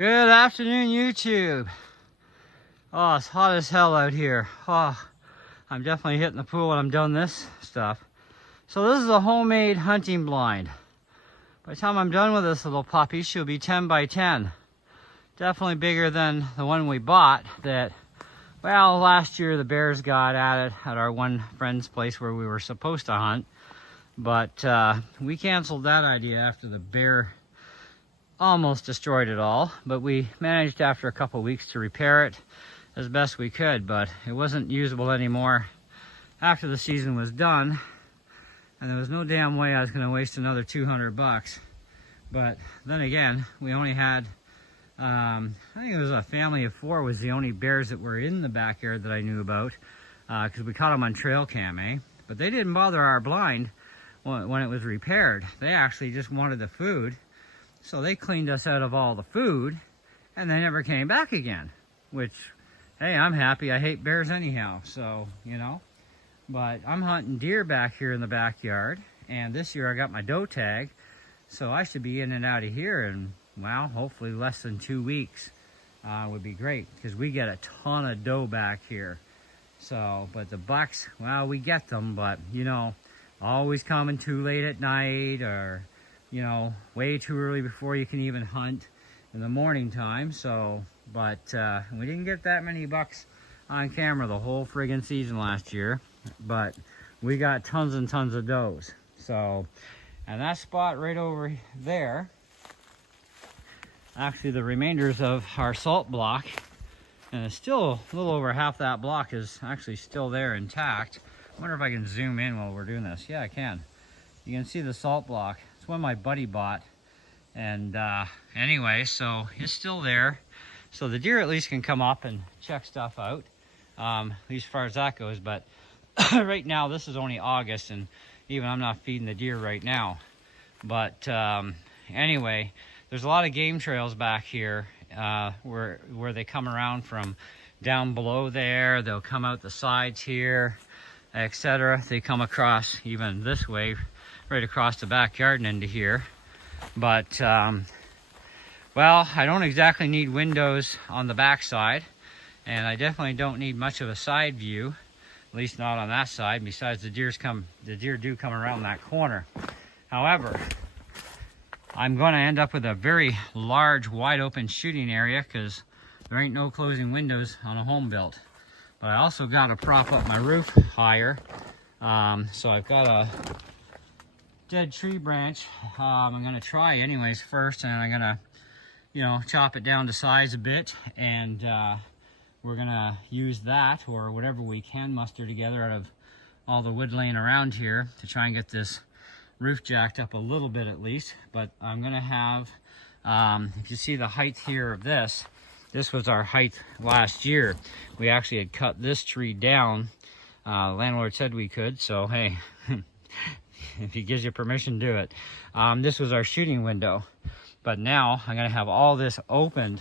Good afternoon, YouTube. Oh, it's hot as hell out here. Oh, I'm definitely hitting the pool when I'm done this stuff. So this is a homemade hunting blind. By the time I'm done with this little puppy, she'll be 10 by 10. Definitely bigger than the one we bought that, well, last year the bears got at it at our one friend's place where we were supposed to hunt. But we canceled that idea after the bear almost destroyed it all, but we managed after a couple weeks to repair it as best we could, but it wasn't usable anymore after the season was done, and there was no damn way I was going to waste another 200 bucks. But then again, we only had I think it was a family of 4 was the only bears that were in the backyard that I knew about, because we caught them on trail cam, but they didn't bother our blind when it was repaired. They actually just wanted the food. So they cleaned us out of all the food, and they never came back again, which, hey, I'm happy. I hate bears anyhow, so, you know. But I'm hunting deer back here in the backyard, and this year I got my doe tag, so I should be in and out of here in, well, hopefully less than 2 weeks would be great, because we get a ton of doe back here. So, but the bucks, well, we get them, but, you know, always coming too late at night, or you know, way too early before you can even hunt in the morning time. So, but we didn't get that many bucks on camera the whole friggin' season last year, but we got tons and tons of does. So, and that spot right over there, actually the remainders of our salt block, and it's still a little over half that block is actually still there intact. I wonder if I can zoom in while we're doing this. Yeah, I can. You can see the salt block. One my buddy bought, and anyway, so it's still there, so the deer at least can come up and check stuff out, at least as far as that goes. But right now this is only August, and even I'm not feeding the deer right now. But anyway, there's a lot of game trails back here where they come around from down below there. They'll come out the sides here, etc. They come across even this way, right across the backyard and into here. But well, I don't exactly need windows on the back side, and I definitely don't need much of a side view, at least not on that side. Besides, the deer do come around that corner. However, I'm going to end up with a very large wide open shooting area because there ain't no closing windows on a home built. But I also got to prop up my roof higher, so I've got a dead tree branch. I'm gonna try anyways first, and I'm gonna, you know, chop it down to size a bit, and we're gonna use that or whatever we can muster together out of all the wood laying around here to try and get this roof jacked up a little bit at least. But I'm gonna have, if you see the height here of this was our height last year. We actually had cut this tree down. Landlord said we could, so hey, if he gives you permission, do it. This was our shooting window, but now I'm going to have all this opened,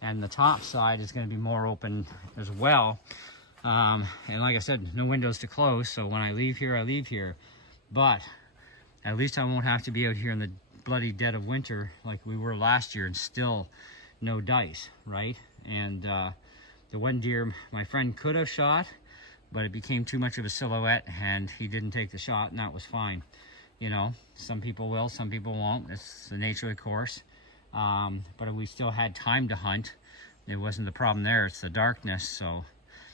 and the top side is going to be more open as well. And like I said, no windows to close, so when I leave here, I leave here. But at least I won't have to be out here in the bloody dead of winter like we were last year and still no dice, right? And the one deer my friend could have shot, but it became too much of a silhouette, and he didn't take the shot, and that was fine. You know, some people will, some people won't. It's the nature of the course. But we still had time to hunt. It wasn't the problem there, it's the darkness. So,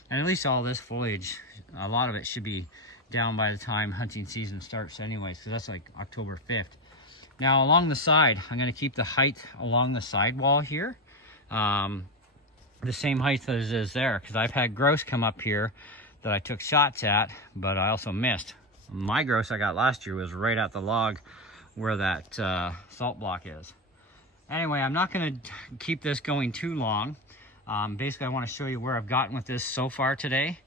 and at least all this foliage, a lot of it should be down by the time hunting season starts anyways, because that's like October 5th. Now along the side, I'm going to keep the height along the sidewall here. The same height as is there, because I've had grouse come up here that I took shots at, but I also missed. My grouse I got last year was right at the log where that salt block is. Anyway, I'm not going to keep this going too long. Basically, I want to show you where I've gotten with this so far today.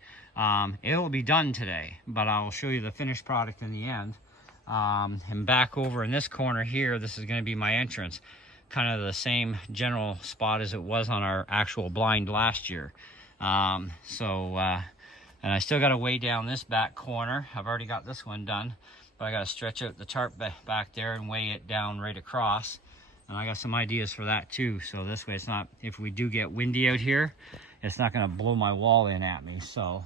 It'll be done today, but I'll show you the finished product in the end. And back over in this corner here, this is going to be my entrance. Kind of the same general spot as it was on our actual blind last year. And I still got to weigh down this back corner. I've already got this one done, but I got to stretch out the tarp back there and weigh it down right across. And I got some ideas for that too. So this way it's not, if we do get windy out here, it's not gonna blow my wall in at me. So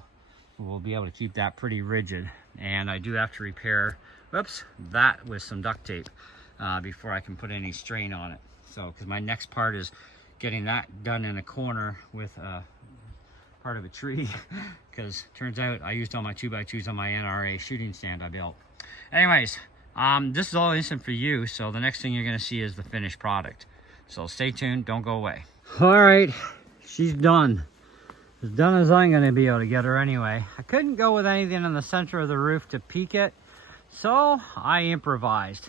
we'll be able to keep that pretty rigid. And I do have to repair, whoops, that with some duct tape before I can put any strain on it. So, because my next part is getting that done in a corner with part of a tree, because turns out I used all my 2x2s on my NRA shooting stand I built. Anyways, this is all instant for you, so the next thing you're gonna see is the finished product. So stay tuned, don't go away. All right, she's done. As done as I'm gonna be able to get her anyway. I couldn't go with anything in the center of the roof to peak it, so I improvised.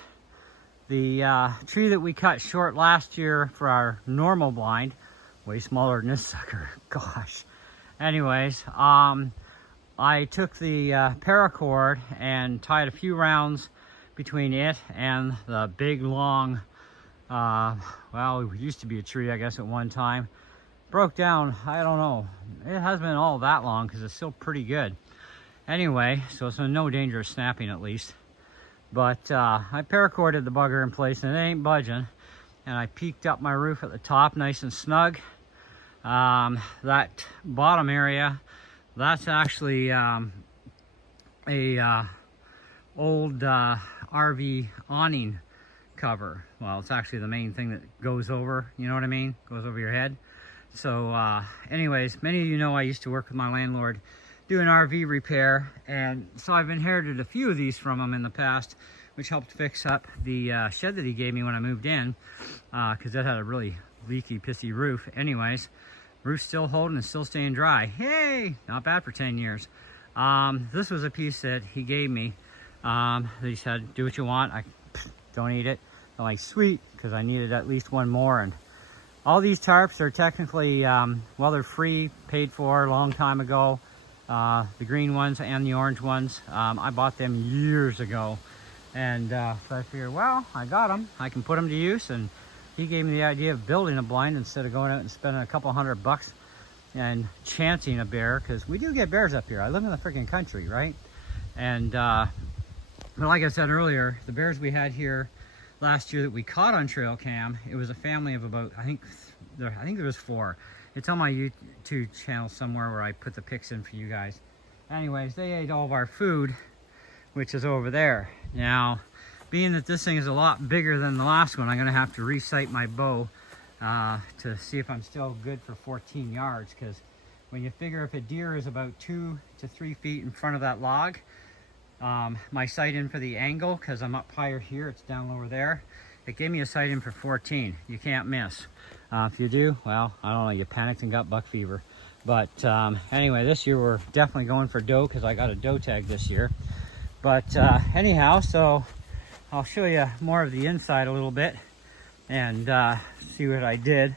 The tree that we cut short last year for our normal blind, way smaller than this sucker, gosh. Anyways, I took the paracord and tied a few rounds between it and the big long, well, it used to be a tree, I guess, at one time. Broke down, I don't know. It hasn't been all that long because it's still pretty good. Anyway, so it's in no danger of snapping at least. But I paracorded the bugger in place and it ain't budging. And I peaked up my roof at the top nice and snug. That bottom area, that's actually a old RV awning cover. Well, it's actually the main thing that goes over, you know what I mean? Goes over your head. So anyways, many of you know I used to work with my landlord doing RV repair, and so I've inherited a few of these from him in the past, which helped fix up the shed that he gave me when I moved in, because that had a really leaky, pissy roof. Anyways, roof's still holding and still staying dry. Hey, not bad for 10 years. This was a piece that he gave me. He said, do what you want. I don't eat it. I'm like, sweet, because I needed at least one more. And all these tarps are technically, well, they're free, paid for a long time ago. The green ones and the orange ones, I bought them years ago. And so I figured, well, I got them. I can put them to use. And he gave me the idea of building a blind instead of going out and spending a couple $100 and chancing a bear, because we do get bears up here. I live in the freaking country, right? And but like I said earlier, the bears we had here last year that we caught on trail cam, it was a family of about, I think there was 4. It's on my YouTube channel somewhere where I put the pics in for you guys. Anyways, they ate all of our food, which is over there. Now, being that this thing is a lot bigger than the last one, I'm gonna have to re-sight my bow to see if I'm still good for 14 yards, because when you figure if a deer is about 2 to 3 feet in front of that log, my sight in for the angle, because I'm up higher here, it's down lower there, it gave me a sight in for 14. You can't miss. If you do, well, I don't know, you panicked and got buck fever. But anyway, this year we're definitely going for doe, because I got a doe tag this year. But anyhow, so I'll show you more of the inside a little bit and see what I did.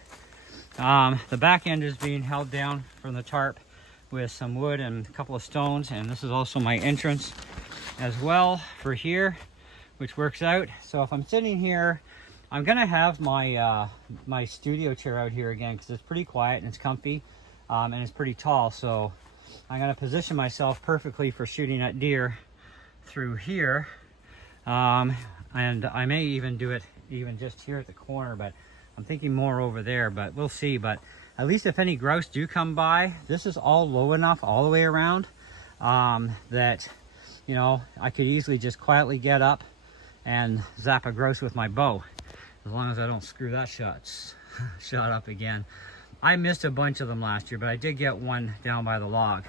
The back end is being held down from the tarp with some wood and a couple of stones, and this is also my entrance as well for here, which works out. So if I'm sitting here, I'm gonna have my my studio chair out here again, because it's pretty quiet and it's comfy, and it's pretty tall. So I'm gonna position myself perfectly for shooting at deer through here, and I may even do it even just here at the corner, but I'm thinking more over there, but we'll see. But at least if any grouse do come by, this is all low enough all the way around that, you know, I could easily just quietly get up and zap a grouse with my bow, as long as I don't screw that shot up again. I missed a bunch of them last year, but I did get one down by the log.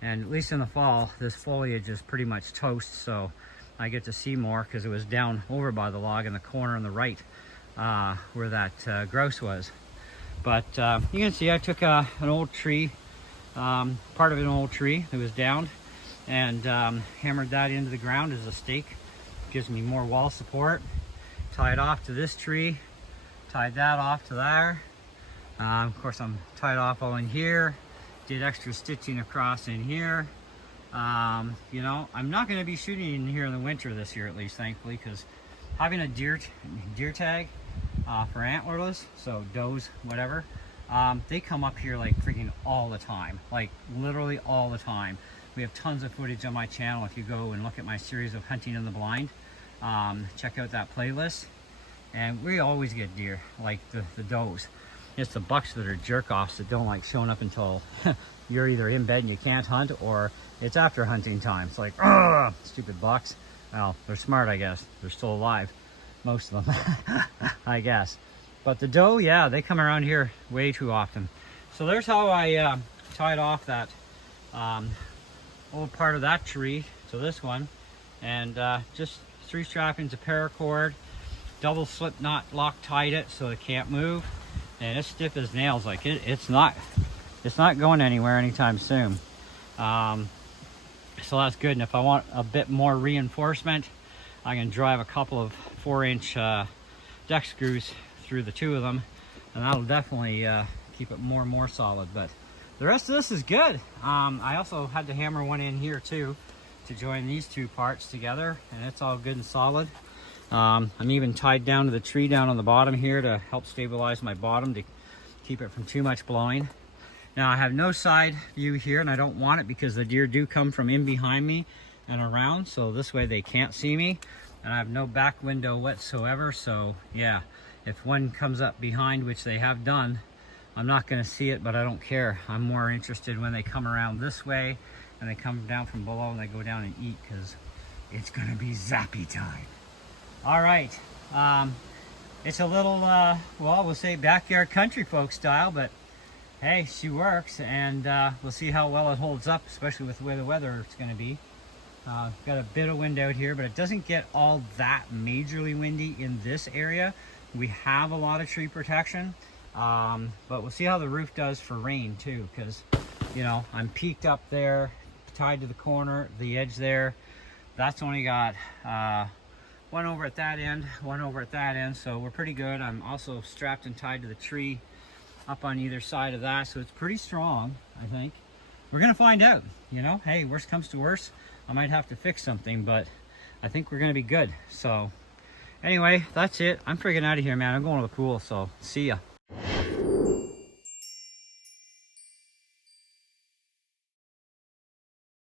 And at least in the fall, this foliage is pretty much toast, so I get to see more, because it was down over by the log in the corner on the right where that grouse was. But you can see I took an old tree, part of an old tree that was downed, and hammered that into the ground as a stake. Gives me more wall support. Tied off to this tree, tied that off to there. Of course, I'm tied off all in here. Did extra stitching across in here. You know, I'm not going to be shooting in here in the winter this year, at least, thankfully, because having a deer tag for antlerless, so does, whatever, they come up here like freaking all the time, like literally all the time. We have tons of footage on my channel. If you go and look at my series of hunting in the blind, check out that playlist. And we always get deer, like the does. It's the bucks that are jerk-offs that don't like showing up until you're either in bed and you can't hunt, or it's after hunting time. It's like, ugh, stupid bucks. Well, they're smart, I guess. They're still alive, most of them, I guess. But the doe, yeah, they come around here way too often. So there's how I tied off that old part of that tree to this one. And just 3 strappings of paracord, double slip knot lock tied it so it can't move. And it's stiff as nails. Like it's not going anywhere anytime soon. So that's good. And if I want a bit more reinforcement, I can drive a couple of 4-inch deck screws through the 2 of them, and that'll definitely keep it more and more solid. But the rest of this is good. I also had to hammer one in here too to join these 2 parts together, and it's all good and solid. I'm even tied down to the tree down on the bottom here to help stabilize my bottom to keep it from too much blowing. Now I have no side view here, and I don't want it because the deer do come from in behind me and around, so this way they can't see me. And I have no back window whatsoever, so yeah, if one comes up behind, which they have done, I'm not going to see it, but I don't care. I'm more interested when they come around this way and they come down from below and they go down and eat, because it's going to be zappy time. All right, it's a little, well, we'll say backyard country folk style, but hey, she works, and we'll see how well it holds up, especially with the way the weather is going to be. Got a bit of wind out here, but it doesn't get all that majorly windy in this area. We have a lot of tree protection, but we'll see how the roof does for rain too, because, you know, I'm peaked up there, tied to the corner, the edge there. That's only got one over at that end, one over at that end, so we're pretty good. I'm also strapped and tied to the tree up on either side of that, so it's pretty strong, I think. We're gonna find out, you know. Hey, worst comes to worst, I might have to fix something, but I think we're gonna be good. So anyway, that's it. I'm freaking out of here, man. I'm going to the pool, so see ya.